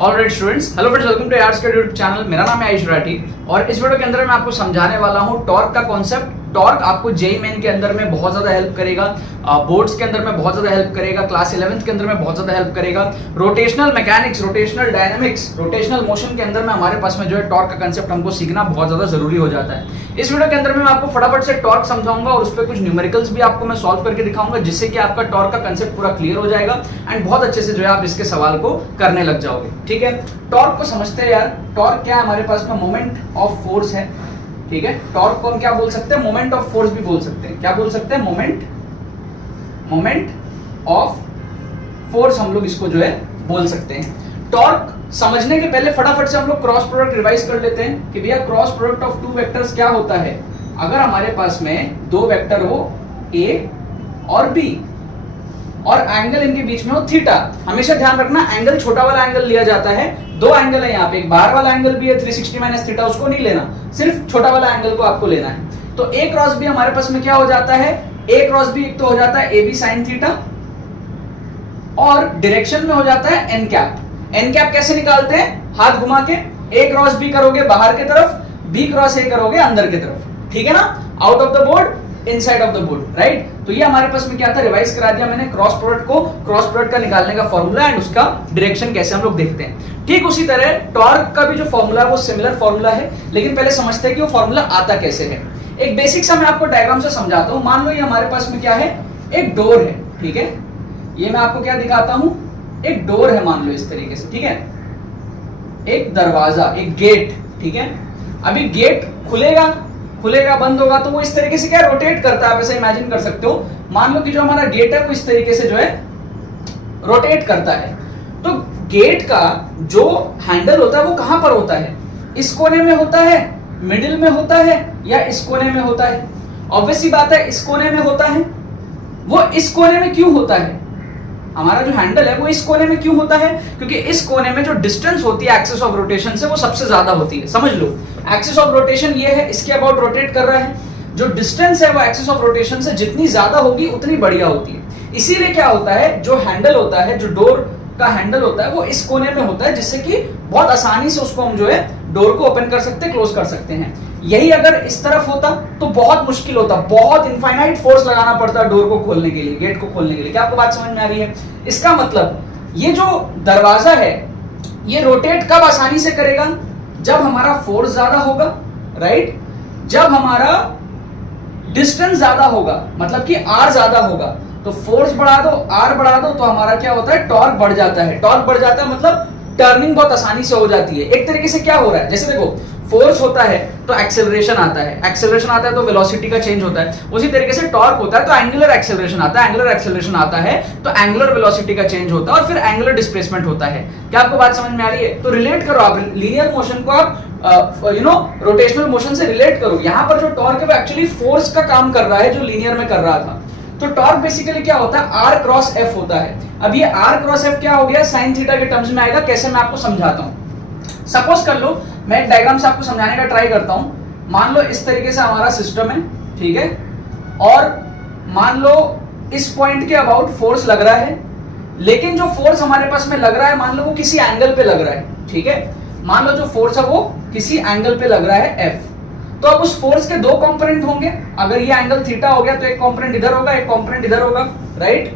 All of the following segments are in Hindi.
Alright students, hello friends, welcome to arts का यूट्यूब चैनल। मेरा नाम है आयुष राठी और इस वीडियो के अंदर मैं आपको समझाने वाला हूं टॉर्क का कॉन्सेप्ट। टॉर्क आपको जेईई मेन के अंदर में बहुत ज्यादा हेल्प करेगा, बोर्ड्स के अंदर में बहुत ज्यादा हेल्प करेगा, क्लास 11th के अंदर में बहुत ज्यादा हेल्प करेगा। Rotational mechanics, rotational dynamics, rotational motion के अंदर में हमारे पास में जो है टॉर्क का कंसेप्ट हमको सीखना बहुत ज्यादा जरूरी हो जाता है। इस वीडियो के अंदर में मैं आपको फटाफट से टॉर्क समझाऊंगा और उस पर कुछ न्यूमेरिकल्स भी आपको मैं सॉल्व करके दिखाऊंगा, जिससे कि आपका टॉर्क का कंसेप्ट पूरा क्लियर हो जाएगा एंड बहुत अच्छे से जो है आप इसके सवाल को करने लग जाओगे। ठीक है, टॉर्क को समझते हैं यार। टॉर्क क्या है? हमारे पास में मोमेंट ऑफ फोर्स है। ठीक है, टॉर्क को हम क्या बोल सकते हैं? मोमेंट ऑफ फोर्स भी बोल सकते हैं। क्या बोल सकते हैं? मोमेंट ऑफ फोर्स हम लोग इसको जो है बोल सकते हैं। टॉर्क समझने के पहले फटाफट से हम लोग क्रॉस प्रोडक्ट रिवाइज कर लेते हैं कि भैया cross product of two vectors क्या होता है। अगर हमारे पास में दो वेक्टर हो ए और बी और एंगल इनके बीच में हो थीटा, हमेशा ध्यान रखना एंगल छोटा वाला एंगल लिया जाता है। दो एंगल है यहाँ पे, एक बाहर वाला एंगल भी है 360 माइनस थीटा, उसको नहीं लेना, सिर्फ छोटा वाला एंगल को आपको लेना है। तो ए क्रॉस बी हमारे पास में क्या हो जाता है? ए क्रॉस बी एक तो हो जाता है ए बी साइन थीटा और डायरेक्शन में हो जाता है एन कैप। एन कैप कैसे निकालते हैं? हाथ घुमा के ए क्रॉस बी करोगे बाहर की तरफ, बी क्रॉस ए करोगे अंदर की तरफ। ठीक है ना? Out of the board, inside of the board, right. तो ये हमारे पास में क्या था? रिवाइज करा दिया मैंने क्रॉस प्रोडक्ट को, क्रॉस प्रोडक्ट का निकालने का फॉर्मूला एंड उसका डायरेक्शन कैसे हम लोग देखते हैं। ठीक उसी तरह टॉर्क का भी जो फॉर्मूला है वो सिमिलर फॉर्मूला है, लेकिन पहले समझते हैं कि वो फॉर्मूला आता कैसे है। एक बेसिक सा मैं आपको डायग्राम से समझाता हूं। मान लो ये हमारे पास में क्या है? एक डोर है। ठीक है, ये मैं आपको क्या दिखाता हूं? एक डोर है, मान लो इस तरीके से। ठीक है, एक दरवाजा, एक गेट। ठीक है, अभी गेट खुलेगा बंद होगा तो वो इस तरीके से क्या रोटेट करता है। आप ऐसे इमेजिन कर सकते हो। मान लो कि जो हमारा गेट है वो इस तरीके से जो है रोटेट करता है। तो गेट का जो हैंडल होता है वो कहां पर होता है? इस कोने में होता है, मिडिल में होता है या इस कोने में होता है? ऑब्वियस सी बात है इस कोने में होता है। वो इस कोने में क्यों होता है? हमारा जो हैंडल है वो इस कोने में क्यों होता है? क्योंकि इस कोने में जो डिस्टेंस होती है एक्सिस ऑफ रोटेशन से वो सबसे ज्यादा होती है। समझ लो, एक्सिस ऑफ रोटेशन ये है, इसके अबाउट रोटेट कर रहा है। जो डिस्टेंस है वो एक्सिस ऑफ रोटेशन से जितनी ज्यादा होगी उतनी बढ़िया होती है। इसीलिए क्या होता है, जो हैंडल होता है, जो डोर का हैंडल होता है वो इस कोने में होता है, जिससे कि बहुत आसानी से उसको हम जो है डोर को ओपन कर सकते हैं, क्लोज कर सकते हैं। यही अगर इस तरफ होता तो बहुत मुश्किल होता, बहुत इनफाइनाइट फोर्स लगाना पड़ता डोर को खोलने के लिए, गेट को खोलने के लिए। क्या आपको बात समझ में आ रही है? इसका मतलब ये जो दरवाजा है ये रोटेट कब आसानी से करेगा? जब हमारा फोर्स ज्यादा होगा, राइट। जब हमारा डिस्टेंस ज्यादा होगा, मतलब कि आर ज्यादा होगा। तो फोर्स बढ़ा दो, आर बढ़ा दो, तो हमारा क्या होता है? टॉर्क बढ़ जाता है। टॉर्क बढ़ जाता है मतलब टर्निंग बहुत आसानी से हो जाती है। एक तरीके से क्या हो रहा है, जैसे देखो फोर्स होता है तो एक्सेलरेशन आता है, एक्सेलरेशन आता है तो वेलोसिटी का चेंज होता है। उसी तरीके से टॉर्क होता है तो एंगुलर एक्सेलरेशन आता है, एंगुलर एक्सेलरेशन आता है तो एंगुलर वेलोसिटी का चेंज होता है और फिर एंगुलर डिस्प्लेसमेंट होता है। क्या आपको बात समझ में आ रही है? तो रिलेट करो आप लीनियर मोशन को, आप रोटेशनल मोशन से रिलेट करो। यहां पर जो टॉर्क है वो एक्चुअली फोर्स का काम कर रहा है जो लीनियर में कर रहा था। तो टॉर्क बेसिकली क्या होता है? आर क्रॉस एफ होता है। अब ये आर क्रॉस एफ क्या हो गया? साइन थीटा के टर्म्स में आएगा। कैसे? मैं आपको समझाता हूं। सपोज कर लो, मैं एक डायग्राम से आपको समझाने का ट्राई करता हूं। मान लो इस तरीके से हमारा सिस्टम है, ठीक है, और मान लो इस पॉइंट के अबाउट फोर्स लग रहा है, लेकिन जो फोर्स हमारे पास में लग रहा है मान लो वो किसी एंगल पे लग रहा है। ठीक है, मान लो जो फोर्स है वो किसी एंगल पे लग रहा है एफ। तो अब उस फोर्स के दो कंपोनेंट होंगे। अगर ये एंगल थीटा हो गया तो एक कंपोनेंट इधर होगा, एक कंपोनेंट इधर होगा, राइट।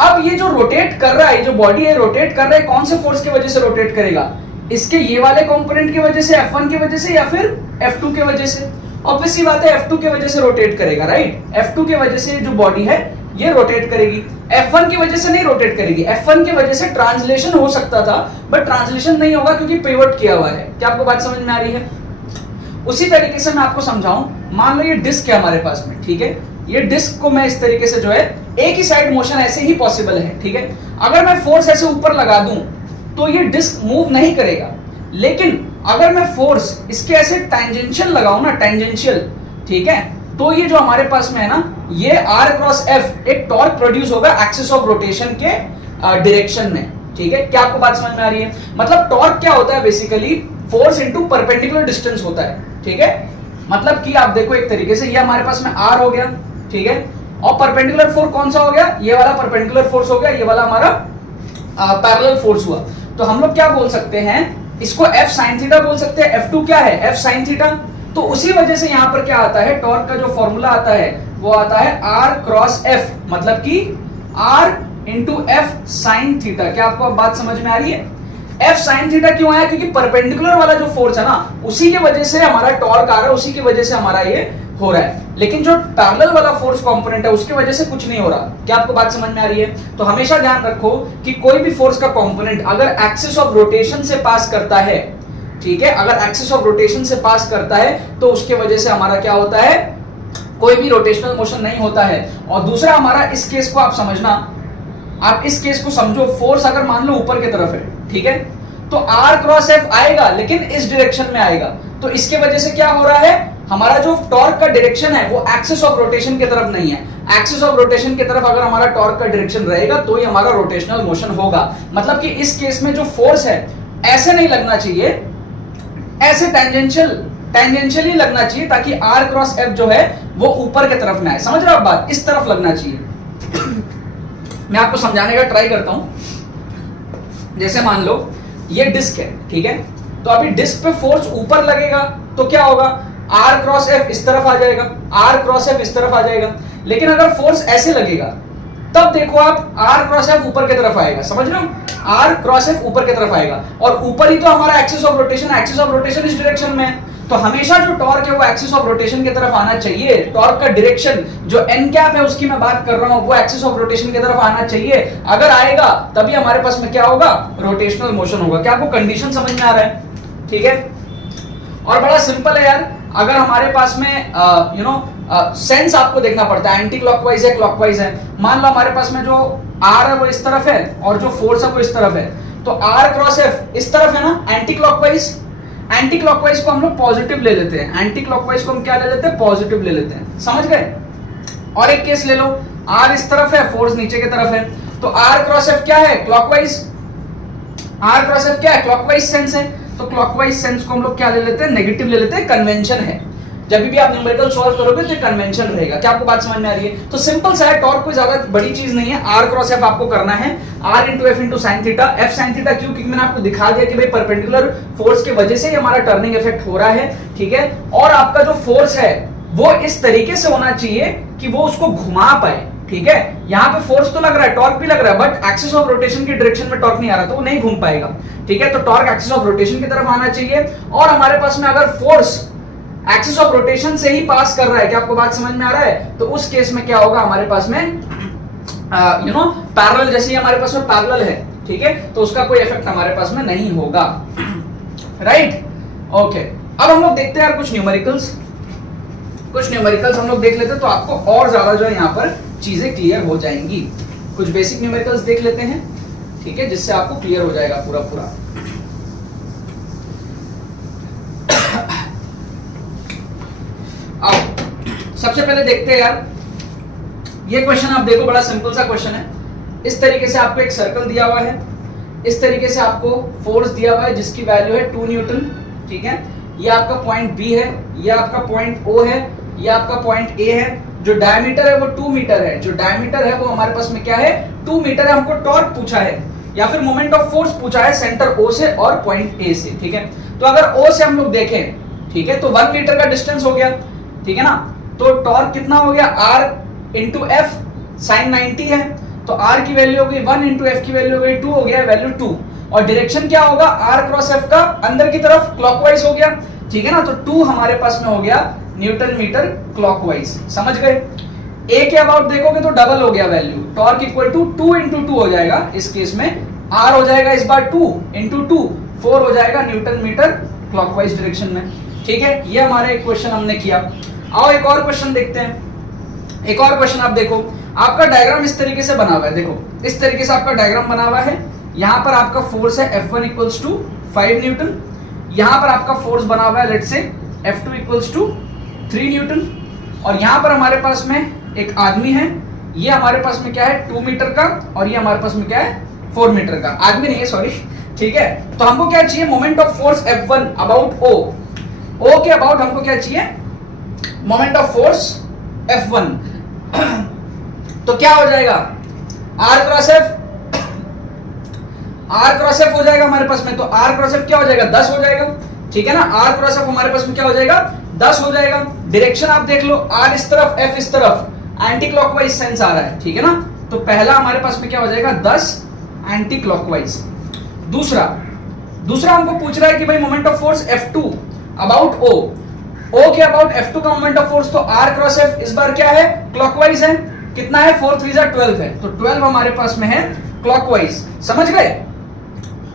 अब ये जो रोटेट कर रहा है, जो बॉडी है रोटेट कर रहा है, कौन से फोर्स की वजह से रोटेट करेगा? इसके ये वाले कंपोनेंट की वजह से, F1 की वजह से, या फिर F2 की वजह से? ऑब्वियस सी बात है F2 की वजह से रोटेट करेगा, राइट। F2 की वजह से जो बॉडी है ये रोटेट करेगी, F1 की वजह से नहीं रोटेट करेगी। F1 की वजह से ट्रांसलेशन हो सकता था, बट ट्रांसलेशन नहीं होगा क्योंकि पिवट किया हुआ है। क्या आपको बात समझ में आ रही है? उसी तरीके से मैं आपको समझाऊं। मान लो ये डिस्क है हमारे पास में, ठीक है, ये डिस्क को मैं इस तरीके से जो है एक ही साइड मोशन ऐसे ही पॉसिबल है, ठीक है। अगर मैं फोर्स ऐसे ऊपर लगा दूं तो ये डिस्क मूव नहीं करेगा, लेकिन अगर मैं फोर्स इसके ऐसे टेंजेंशियल लगाऊं ना, टेंजेंशियल, ठीक है, तो ये जो हमारे पास में है ना, ये आर क्रॉस एफ एक टॉर्क प्रोड्यूस होगा एक्सिस ऑफ रोटेशन के डायरेक्शन में। ठीक है, क्या आपको बात समझ में आ रही है? मतलब टॉर्क क्या होता है? Basically force into perpendicular distance होता है। ठीक है, मतलब कि आप देखो एक तरीके से ये हमारे पास में आर हो गया, ठीक है, और परपेंडिकुलर फोर्स कौन सा हो गया? ये वाला परपेंडिकुलर फोर्स हो गया, ये वाला हमारा पैरेलल फोर्स हुआ। तो हम लोग क्या बोल सकते हैं, इसको F sin थीटा बोल सकते हैं। F2 क्या है, F sin थीटा। तो उसी वजह से यहां पर क्या आता है, टॉर्क का जो फॉर्मूला आता है वो आता है R क्रॉस F, मतलब कि R into F sin theta. क्या आपको अब बात समझ में आ रही है? F sin थीटा क्यों आया, क्योंकि परपेंडिकुलर वाला जो फोर्स है ना, उसी की वजह से हमारा टॉर्क आ रहा है, उसी की वजह से हमारा ये हो रहा है। लेकिन जो पैरेलल वाला फोर्स कंपोनेंट है उसकी वजह से कुछ नहीं हो रहा। क्या आपको बात समझ में आ रही है? तो हमेशा ध्यान रखो कि कोई भी फोर्स का कंपोनेंट अगर एक्सिस ऑफ रोटेशन से पास करता है, ठीक है, अगर एक्सिस ऑफ रोटेशन से पास करता है तो उसके वजह से हमारा क्या होता है, कोई भी रोटेशनल मोशन नहीं होता है। और दूसरा हमारा, इस केस को आप समझना, आप इस केस को समझो, फोर्स अगर मान लो ऊपर की तरफ है, ठीक है, तो R क्रॉस F आएगा लेकिन इस डायरेक्शन में आएगा। तो इसके वजह से क्या हो रहा है, हमारा जो टॉर्क का डायरेक्शन है वो एक्सिस ऑफ रोटेशन की तरफ नहीं है। एक्सिस ऑफ रोटेशन की तरफ अगर हमारा टॉर्क का डायरेक्शन रहेगा तो ही हमारा रोटेशनल मोशन होगा। मतलब कि इस केस में जो फोर्स है ऐसे नहीं लगना चाहिए, ऐसे टेंजेंशियली लगना चाहिए, ताकि R क्रॉस F जो है वो ऊपर की तरफ में आए। समझ रहे हो आप बात? इस तरफ लगना चाहिए। मैं आपको समझाने का ट्राई करता हूं। जैसे मान लो ये डिस्क है, ठीक है, तो अभी डिस्क पे फोर्स ऊपर लगेगा तो क्या होगा, R क्रॉस F इस तरफ आ जाएगा, R क्रॉस F इस तरफ आ जाएगा। लेकिन अगर फोर्स ऐसे लगेगा तब देखो आप, R क्रॉस F ऊपर की तरफ आएगा। समझ रहे हो? R क्रॉस F ऊपर की तरफ आएगा, और ऊपर ही तो हमारा axis of rotation, axis of rotation इस डायरेक्शन में है। तो हमेशा जो टॉर्क है वो एक्सिस ऑफ रोटेशन की तरफ आना चाहिए। टॉर्क का डायरेक्शन जो एन कैप है उसकी मैं बात कर रहा हूं, वो एक्सिस ऑफ रोटेशन की तरफ आना चाहिए। अगर आएगा तभी हमारे पास में क्या होगा, रोटेशनल मोशन होगा। क्या आपको कंडीशन समझ में आ रहा है? ठीक है, और बड़ा सिंपल है यार। अगर हमारे पास में सेंस आपको देखना पड़ता है, एंटी क्लॉकवाइज है, क्लॉकवाइज है। मान लो हमारे पास में जो R है वो इस तरफ है और जो फोर्स है वो इस तरफ है, तो R क्रॉस F इस तरफ है ना, एंटी क्लॉकवाइज। एंटी क्लॉकवाइज को हम लोग पॉजिटिव ले लेते हैं, एंटी क्लॉकवाइज को हम क्या ले लेते हैं, पॉजिटिव ले लेते हैं। समझ गए? और एक केस ले लो, R इस तरफ है, फोर्स नीचे की तरफ है, तो R क्रॉस F क्या है, क्लॉकवाइज। R क्रॉस F क्या है, क्लॉकवाइज सेंस है। तो क्लॉकवाइज सेंस को हम लोग क्या ले लेते हैं, नेगेटिव ले लेते हैं, कन्वेंशन है। जब भी आप न्यूमेरिकल सॉल्व करोगे तो कन्वेंशन रहेगा। क्या आपको बात समझ में आ रही है? तो सिंपल सा है, टॉर्क कोई ज्यादा बड़ी चीज नहीं है। R क्रॉस F आपको करना है, R into F into sine theta. F sine theta क्यों? क्योंकि मैंने आपको दिखा दिया कि भाई परपेंडिकुलर फोर्स की वजह से हमारा टर्निंग इफेक्ट हो रहा है, ठीक है। और आपका जो फोर्स है वो इस तरीके से होना चाहिए कि वो उसको घुमा पाए, ठीक है। यहाँ पे फोर्स तो लग रहा है, टॉर्क भी लग रहा है, बट एक्सिस ऑफ रोटेशन की डायरेक्शन में टॉर्क नहीं आ रहा, तो वो नहीं घूम पाएगा, ठीक है। तो टॉर्क एक्सिस ऑफ रोटेशन की तरफ आना चाहिए। और हमारे पास में अगर फोर्स एक्सिस ऑफ रोटेशन से ही पास कर रहा है, क्या आपको बात समझ में आ रहा है? तो उस केस में क्या होगा, हमारे पास में पैरेलल, जैसे हमारे पास में पैरेलल है, ठीक है, तो उसका कोई इफेक्ट हमारे पास में नहीं होगा। Right, okay. अब हम लोग देखते हैं यार कुछ न्यूमेरिकल्स हम लोग देख लेते हैं, तो आपको और ज्यादा जो है यहाँ पर चीजें क्लियर हो जाएंगी। कुछ बेसिक न्यूमेरिकल्स देख लेते हैं, ठीक है, जिससे आपको क्लियर हो जाएगा पूरा। अब सबसे पहले देखते हैं यार, ये क्वेश्चन आप देखो, बड़ा सिंपल सा क्वेश्चन है। इस तरीके से आपको एक सर्कल दिया हुआ है, इस तरीके से आपको फोर्स दिया हुआ है जिसकी वैल्यू है 2 न्यूटन, ठीक है। ये आपका पॉइंट बी है, ये आपका पॉइंट ओ है, ये आपका पॉइंट ए है। जो डायमीटर है वो 2 मीटर है, जो डायमीटर है वो हमारे पास में क्या है, 2 मीटर है। हमको टॉर्क पूछा है या फिर मोमेंट ऑफ फोर्स पूछा है सेंटर ओ से और पॉइंट ए से, ठीक है। तो अगर ओ से हम लोग देखें, ठीक है, तो 1 मीटर का डिस्टेंस हो गया, ठीक है ना। तो टॉर्क कितना हो गया, R इंटू एफ साइन 90 है, तो R की वैल्यू हो गई 1 इंटू एफ की वैल्यू हो गई 2, हो गया वैल्यू 2। और डायरेक्शन क्या होगा, R क्रॉस F का अंदर की तरफ क्लॉकवाइज हो गया, ठीक है ना। तो 2 हमारे पास में हो गया न्यूटन मीटर क्लॉकवाइज। समझ गए? A के अबाउट देखोगे तो डबल हो गया value, torque equal to 2 into 2 हो जाएगा। इस केस में R हो जाएगा इस बार 2 इंटू 2, 4 हो जाएगा न्यूटन मीटर क्लॉकवाइज डायरेक्शन में, ठीक है। ये हमारा एक क्वेश्चन हमने किया। आओ एक और क्वेश्चन देखते हैं। एक और क्वेश्चन आप देखो, आपका डायग्राम इस तरीके से बना हुआ है, देखो इस तरीके से आपका डायग्राम बना हुआ है। यहाँ पर आपका फोर्स है F1 इक्वल्स टू 5 न्यूटन, यहाँ पर आपका फोर्स बना हुआ है let's say F2 equals to 3 Newton, और यहाँ पर हमारे पास में एक आदमी है, ये हमारे पास में क्या है 2 मीटर का, और ये हमारे पास में क्या है 4 मीटर का। आदमी नहीं है, सॉरी, ठीक है। तो हमको क्या चाहिए, moment of force F1 about O के अबाउट हमको क्या चाहिए, मोमेंट ऑफ फोर्स F1। तो क्या हो जाएगा, R cross F, R cross F हो जाएगा हमारे पास में, तो आर क्रॉस एफ क्या हो जाएगा 10 हो जाएगा, ठीक है ना। आर क्रॉस एफ हमारे पास में क्या हो जाएगा 10 हो जाएगा। डायरेक्शन आप देख लो, आर इस तरफ एफ इस तरफ, एंटी क्लॉकवाइज सेंस आ रहा है, ठीक है ना। तो पहला हमारे पास में क्या हो जाएगा 10 एंटी क्लॉकवाइज। दूसरा हमको पूछ रहा है कि भाई moment of force F2 about O के अबाउट F2 का मोमेंट ऑफ फोर्स, तो R क्रॉस F इस बार क्या है क्लॉकवाइज है, कितना है 4 3 12 है, तो 12 हमारे पास में है क्लॉकवाइज, समझ गए।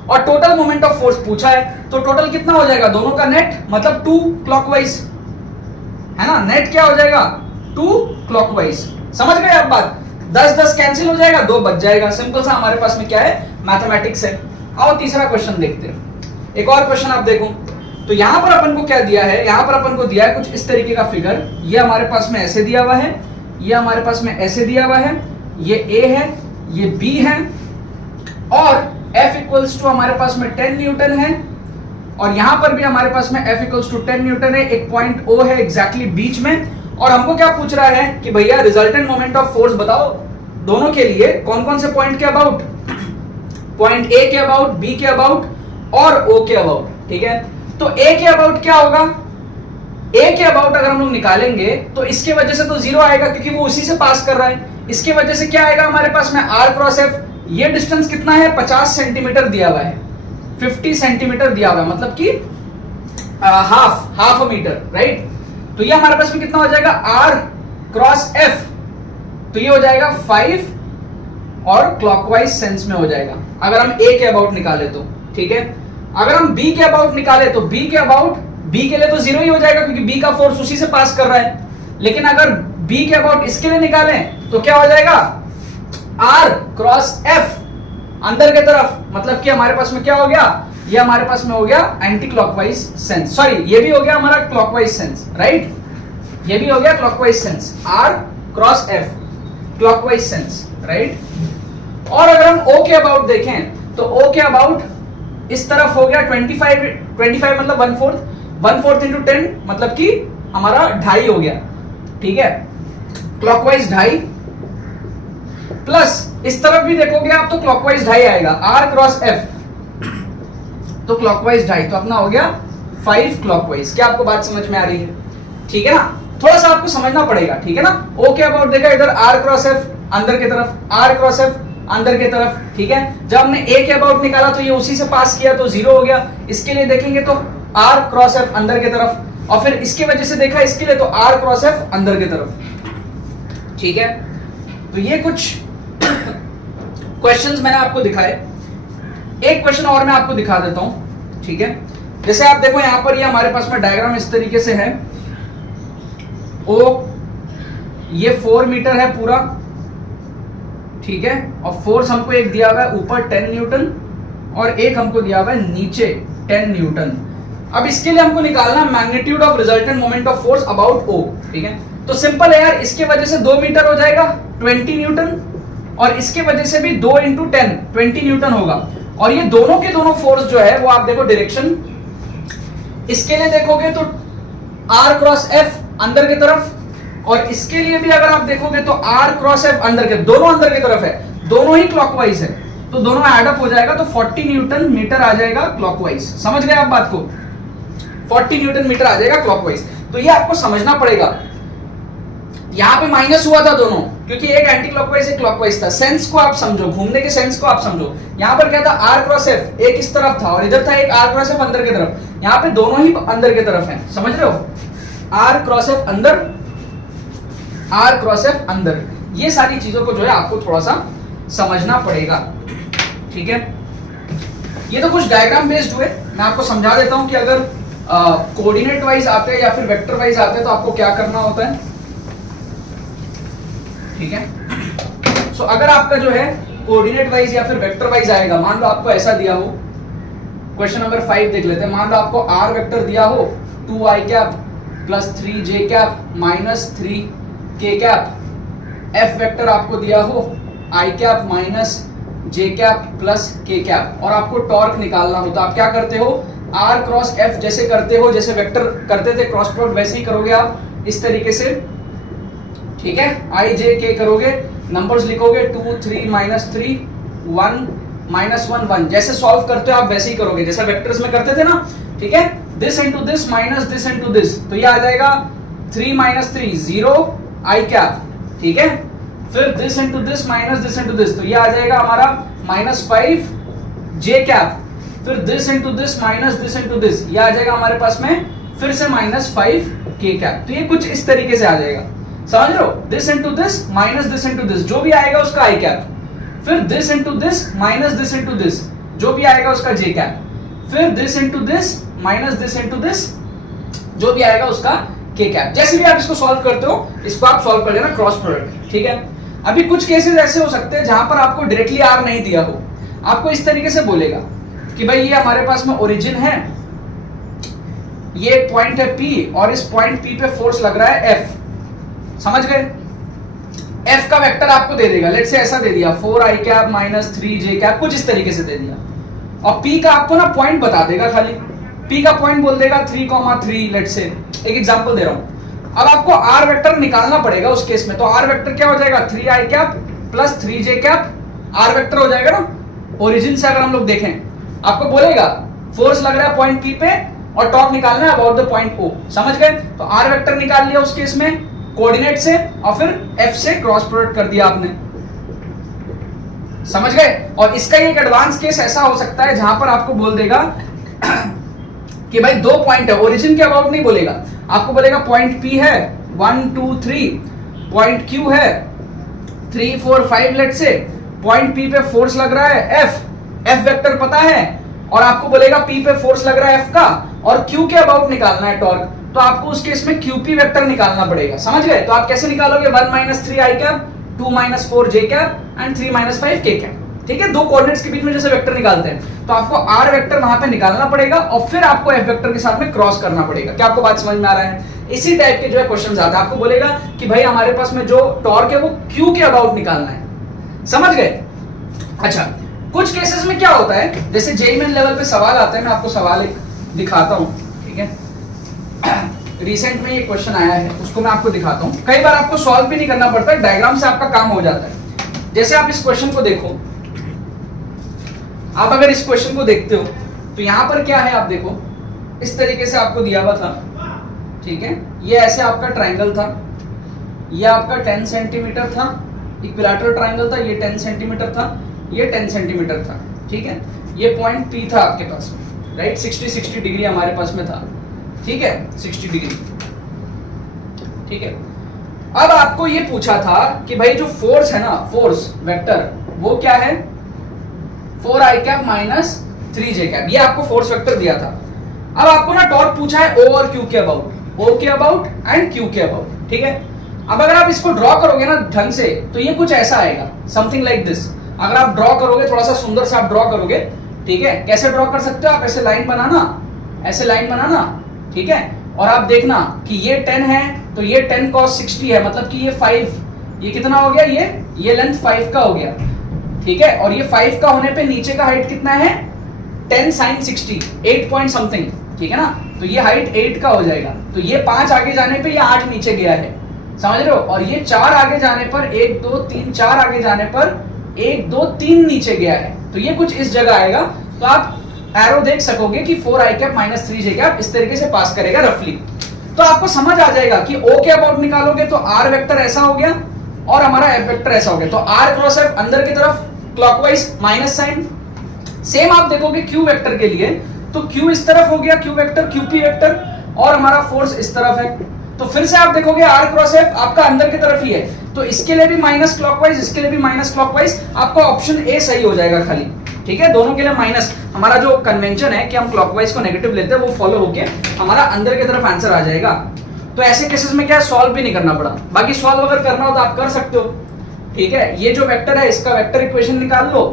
और टोटल मोमेंट ऑफ फोर्स पूछा है, तो टोटल कितना हो जाएगा दोनों का नेट, मतलब 2 क्लॉकवाइज है ना, नेट क्या हो जाएगा 2 क्लॉकवाइज, समझ गए आप बात। 10 कैंसिल हो जाएगा, 2 बच जाएगा, सिंपल सा हमारे पास में क्या है मैथमेटिक्स है। आओ तीसरा क्वेश्चन देखते हैं। एक और क्वेश्चन आप देखो, तो यहां पर अपन को क्या दिया है, यहां पर अपन को दिया है कुछ इस तरीके का फिगर, ये हमारे पास में ऐसे दिया हुआ है, ये हमारे पास में ऐसे दिया हुआ है, ये A है, ये B है, और F इक्वल्स टू हमारे पास में 10 न्यूटन है, और यहां पर भी हमारे पास में F इक्वल्स टू 10 न्यूटन है, एक पॉइंट O है एग्जैक्टली बीच में। और हमको क्या पूछ रहा है कि भैया रिजल्टेंट मोमेंट ऑफ फोर्स बताओ दोनों के लिए, कौन कौन से पॉइंट के अबाउट, पॉइंट A के अबाउट, B के अबाउट और O के अबाउट, ठीक है। तो A के अबाउट क्या होगा, A के अबाउट अगर हम लोग निकालेंगे तो इसके वजह से तो 0 आएगा क्योंकि वो उसी से पास कर रहा है। इसके वजह से क्या आएगा हमारे पास में R क्रॉस F, ये डिस्टेंस कितना है 50 सेंटीमीटर दिया हुआ है, 50 सेंटीमीटर दिया हुआ है, मतलब कि हाफ अ मीटर, राइट। तो ये हमारे पास में कितना हो जाएगा R क्रॉस F, तो ये हो जाएगा 5 और क्लॉकवाइज सेंस में हो जाएगा अगर हम A के अबाउट निकाले तो, ठीक है। अगर हम B के अबाउट निकाले तो B के अबाउट, B के लिए तो 0 ही हो जाएगा क्योंकि B का फोर्स उसी से पास कर रहा है, लेकिन अगर B के अबाउट इसके लिए निकालें तो क्या हो जाएगा R क्रॉस F अंदर के तरफ, मतलब कि हमारे पास में क्या हो गया, ये हमारे पास में हो गया एंटी क्लॉकवाइज सेंस, सॉरी ये भी हो गया हमारा क्लॉकवाइज सेंस, राइट, ये भी हो गया clockwise sense, R cross F clockwise sense, right. और अगर हम O के अबाउट देखें तो O के अबाउट इस तरफ हो गया 25 मतलब 1/4 इंटू 10 मतलब कि हमारा 2.5 हो गया, ठीक है, क्लॉकवाइज 2.5, प्लस इस तरफ भी देखोगे आप तो क्लॉकवाइज 2.5 आएगा, R क्रॉस F तो क्लॉकवाइज 2.5, तो अपना हो गया 5 क्लॉकवाइज। क्या आपको बात समझ में आ रही है, ठीक है ना, थोड़ा सा आपको समझना पड़ेगा, ठीक है ना। O के अबाउट देखा इधर R क्रॉस F अंदर की तरफ, R क्रॉस F अंदर की तरफ, ठीक है। जब हमने A के अबाउट निकाला तो ये उसी से पास किया तो 0 हो गया, इसके लिए देखेंगे तो R क्रॉस F अंदर की तरफ, और फिर इसके वजह से देखा इसके लिए तो R क्रॉस F अंदर की तरफ, ठीक है। तो ये कुछ क्वेश्चंस मैंने आपको दिखाए, एक क्वेश्चन और मैं आपको दिखा देता हूं, ठीक है। जैसे आप देखो यहां पर ये हमारे पास में डायग्राम इस तरीके से है, O ये 4 मीटर है पूरा, ठीक है, और फोर्स हमको एक दिया हुआ है ऊपर 10 न्यूटन और एक हमको दिया हुआ है नीचे 10 न्यूटन। अब इसके लिए हमको निकालना magnitude of resultant moment of force about O, ठीक है। तो सिंपल है यार, इसके वजह से 2 मीटर हो जाएगा 20 न्यूटन, और इसके वजह से भी 2 इंटू 10 20 न्यूटन होगा। और ये दोनों के दोनों फोर्स जो है वो आप देखो डायरेक्शन, इसके लिए देखोगे तो R क्रॉस F अंदर की तरफ, और इसके लिए भी अगर आप देखोगे तो R क्रॉस F अंदर के, दोनों अंदर की तरफ है, दोनों ही क्लॉकवाइज है, तो दोनों ऐड अप हो जाएगा तो 40 न्यूटन मीटर आ जाएगा क्लॉकवाइज। समझ गए आप बात को, 40 न्यूटन मीटर आ जाएगा क्लॉकवाइज। तो ये आपको समझना पड़ेगा, यहां पे माइनस हुआ था दोनों क्योंकि एक एंटी क्लॉकवाइज एक क्लॉकवाइज था। सेंस को आप समझो, घूमने के सेंस को आप समझो। यहां पर क्या था, R क्रॉस F एक इस तरफ था और इधर था एक R क्रॉस F अंदर की तरफ, यहां पे दोनों ही अंदर की तरफ है, समझ रहे हो, R क्रॉस F अंदर, R क्रॉस F अंदर। ये सारी चीजों को जो है आपको थोड़ा सा समझना पड़ेगा, ठीक है। ये तो कुछ डायग्राम बेस्ड हुए, मैं आपको समझा देता हूं कि अगर कोऑर्डिनेट वाइज आते हैं या फिर वेक्टर वाइज आते हैं तो आपको क्या करना होता है, ठीक है। सो अगर आपका जो है कोऑर्डिनेट वाइज या फिर वेक्टर वाइज आएगा, मान लो आपको ऐसा दिया हो, क्वेश्चन नंबर 5 देख लेते हैं। मान लो आपको R वेक्टर दिया हो 2i cap plus 3j cap minus 3k cap, F vector आपको दिया हो i cap minus j cap plus k cap, और आपको टॉर्क निकालना हो तो आप क्या करते हो, R क्रॉस F जैसे करते हो, जैसे वेक्टर करते थे क्रॉस प्रोडक्ट वैसे ही करोगे आप इस तरीके से, ठीक है। I J K करोगे, नंबर्स लिखोगे 2 3 -3 1 -1 1, जैसे सॉल्व करते हो आप वैसे ही करोगे जैसे वेक्टर्स में करते थे ना, ठीक है। This into this minus this into this, तो ये आ जाएगा 3 - 3 0 i कैप, ठीक है। फिर this into this minus this into this, तो ये आ जाएगा हमारा -5 j कैप। फिर this into this minus this into this, ये आ जाएगा हमारे पास में फिर से -5 k कैप। तो ये कुछ इस तरीके से आ जाएगा, समझ रहे हो। This into this minus this into this, जो भी आएगा उसका i कैप। फिर this into this minus this into this, जो भी आएगा उसका j कैप। फिर this into this minus this into this, जो भी आएगा उसका k कैप। जैसे भी आप इसको सॉल्व करते हो, इसको आप सॉल्व कर लेना क्रॉस प्रोडक्ट, ठीक है। अभी कुछ केसेस ऐसे हो सकते हैं जहां पर आपको डायरेक्टली r नहीं दिया हो, आपको इस तरीके से बोलेगा कि भाई ये हमारे पास में ओरिजिन है, ये एक पॉइंट है P और इस पॉइंट P पे फोर्स लग रहा है F, समझ गए। F का वेक्टर आपको दे देगा, लेट्स से ऐसा दे दिया 4i cap minus 3j cap, कुछ इस तरीके से दे दिया। और P का आपको ना पॉइंट बता देगा, खाली P का पॉइंट बोल देगा 3,3, लेट्स से एक एग्जांपल दे रहा हूं। अब आपको R वेक्टर निकालना पड़ेगा उस केस में, तो R वेक्टर क्या हो जाएगा 3i cap plus 3j cap, R vector हो जाएगा ना। ओरिजिन से अगर हम लोग देखें, आपको बोलेगा फोर्स लग रहा है पॉइंट P पे और टॉर्क निकालना है अबाउट द पॉइंट O, समझ गए। तो R वेक्टर निकाल लिया उस केस में कोऑर्डिनेट से और फिर F से क्रॉस प्रोडक्ट कर दिया आपने, समझ गए। और इसका एक एडवांस केस ऐसा हो सकता है जहां पर आपको बोल देगा कि भाई दो पॉइंट है, ओरिजिन के अबाउट नहीं बोलेगा, आपको बोलेगा पॉइंट P है 1 2 3, पॉइंट Q है 3 4 5, लेट्स से पॉइंट P पे फोर्स लग रहा है F वेक्टर पता है, और आपको बोलेगा P पे फोर्स लग रहा है F का और Q के अबाउट निकालना है टॉर्क, तो आपको उस केस में QP वेक्टर निकालना पड़ेगा, समझ गए। तो आप कैसे निकालोगे 1 - 3i cap 2 - 4j cap and 3 - 5k cap, ठीक है। दो कोऑर्डिनेट्स के बीच में जैसे वेक्टर निकालते हैं, तो आपको R वेक्टर वहां पे निकालना पड़ेगा और फिर आपको F वेक्टर के साथ में क्रॉस करना पड़ेगा। क्या आपको बात समझ में आ रहा है। इसी टाइप के जो है क्वेश्चंस आते हैं, आपको बोलेगा कि भाई हमारे पास में जो टॉर्क है वो Q के अबाउट निकालना है, समझ गए। अच्छा, कुछ केसेस में क्या होता है, जैसे जेईई मेन लेवल पे सवाल आते हैं, मैं आपको सवाल एक दिखाता हूं, ठीक है। रिसेंट में ये क्वेश्चन आया है, उसको मैं आपको दिखाता हूं। कई बार आपको सॉल्व भी नहीं करना पड़ता है, डायग्राम से आपका काम हो जाता है। जैसे आप इस क्वेश्चन को देखो, आप अगर इस क्वेश्चन को देखते हो तो यहां पर क्या है, आप देखो इस तरीके से आपको दिया हुआ था, ठीक है। ये ऐसे आपका ट्राइंगल था, ये आपका 10 सेंटीमीटर था, इक्विलैटरल ट्राइंगल था, ये 10 सेंटीमीटर था, ये 10 सेंटीमीटर था, ठीक है। ये पॉइंट P था आपके पास में, राइट। 60 डिग्री हमारे पास में था, ठीक है, 60 डिग्री, ठीक है। अब आपको ये पूछा था कि भाई जो फोर्स है ना, फोर्स वेक्टर, वो क्या है 4i cap minus 3j cap, ये आपको फोर्स वेक्टर दिया था। अब आपको ना टॉर्क पूछा है O और Q के अबाउट, O के अबाउट एंड Q के अबाउट, ठीक है। अब अगर आप इसको ड्रॉ करोगे ना ढंग से, तो ये कुछ ऐसा आएगा, समथिंग लाइक दिस। अगर आप ड्रॉ करोगे, थोड़ा सा सुंदर सा आप ड्रॉ करोगे, ठीक है। कैसे ड्रॉ कर सकते हो आप, ऐसे लाइन बनाना, ऐसे लाइन बनाना, ठीक है। और आप देखना कि ये 10 है, तो ये 10 cos 60 है, मतलब कि ये 5, ये कितना हो गया, ये लेंथ 5 का हो गया, ठीक है। और ये 5 का होने पे नीचे का हाइट कितना है 10 sin 60, 8 पॉइंट समथिंग, ठीक है ना। तो ये हाइट 8 का हो जाएगा, तो ये 5 आगे जाने पे ये 8 नीचे गया है, समझ रहे हो। और ये 4 आगे जाने पर 1 2 3, 4 आगे जाने पर 1 2 3 नीचे गया है, तो ये कुछ इस जगह आएगा। तो आप एरो देख सकोगे कि 4i cap minus 3j cap इस तरीके से पास करेगा रफली। तो आपको समझ आ जाएगा कि O के अबाउट निकालोगे तो R वेक्टर ऐसा हो गया और हमारा F वेक्टर ऐसा हो गया। तो R क्रॉस F अंदर की तरफ क्लॉकवाइज माइनस साइन। सेम आप देखोगे Q वेक्टर के लिए, तो Q इस तरफ हो गया Q वेक्टर, QP वेक्टर, और हमारा फोर्स इस तरफ है। तो फिर से आप देखोगे R क्रॉस F आपका अंदर की तरफ ही है, तो इसके लिए भी माइनस क्लॉकवाइज, इसके लिए भी माइनस क्लॉकवाइज, आपका ऑप्शन ए सही हो जाएगा खाली, ठीक है। दोनों के लिए माइनस, हमारा जो कन्वेंशन है कि हम क्लॉकवाइज को नेगेटिव लेते हैं वो फॉलो होके हमारा अंदर की तरफ आंसर आ जाएगा। तो ऐसे केसेस में क्या सॉल्व भी नहीं करना पड़ा, बाकी सॉल्व अगर करना हो तो आप कर सकते हो, ठीक है। ये जो वेक्टर है इसका वेक्टर इक्वेशन निकाल लो,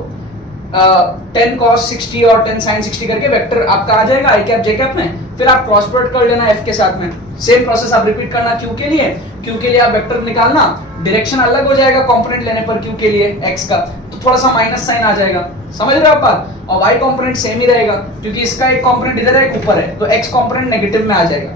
10 cos 60 और 10 sin 60 करके वेक्टर आपका आ जाएगा i कैप j कैप में। फिर आप क्रॉस प्रोडक्ट कर लेना f के साथ में, सेम प्रोसेस आप रिपीट करना q के लिए। q के लिए आप वेक्टर निकालना, डायरेक्शन अलग हो जाएगा कंपोनेंट लेने पर q के लिए x का, तो थोड़ा सा माइनस साइन आ जाएगा, समझ रहे हो आप बात। और y कंपोनेंट सेम ही रहेगा क्योंकि इसका एक कंपोनेंट इधर है एक ऊपर है, तो x कंपोनेंट नेगेटिव में आ जाएगा।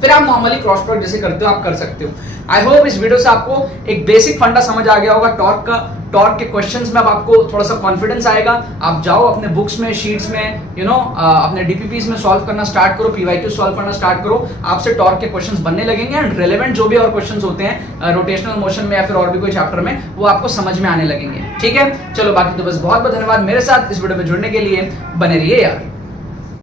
फिर आप नॉर्मली क्रॉस प्रोडक्ट जैसे करते हो आप कर सकते हो। आई होप इस वीडियो से आपको एक बेसिक फंडा समझ आ गया होगा टॉर्क का। टॉर्क के क्वेश्चंस में अब आपको थोड़ा सा कॉन्फिडेंस आएगा। आप जाओ अपने बुक्स में, शीट्स में, अपने डीपीपीस में सॉल्व करना स्टार्ट करो, पीवाईक्यू सॉल्व करना स्टार्ट करो। आपसे टॉर्क के क्वेश्चंस बनने लगेंगे एंड रेलेवेंट जो भी और क्वेश्चंस होते हैं रोटेशनल मोशन में या फिर और भी कोई चैप्टर में, वो आपको समझ में आने लगेंगे। ठीक है, चलो बाकी तो बस बहुत बहुत धन्यवाद मेरे साथ इस वीडियो में जुड़ने के लिए। बने रहिए यार।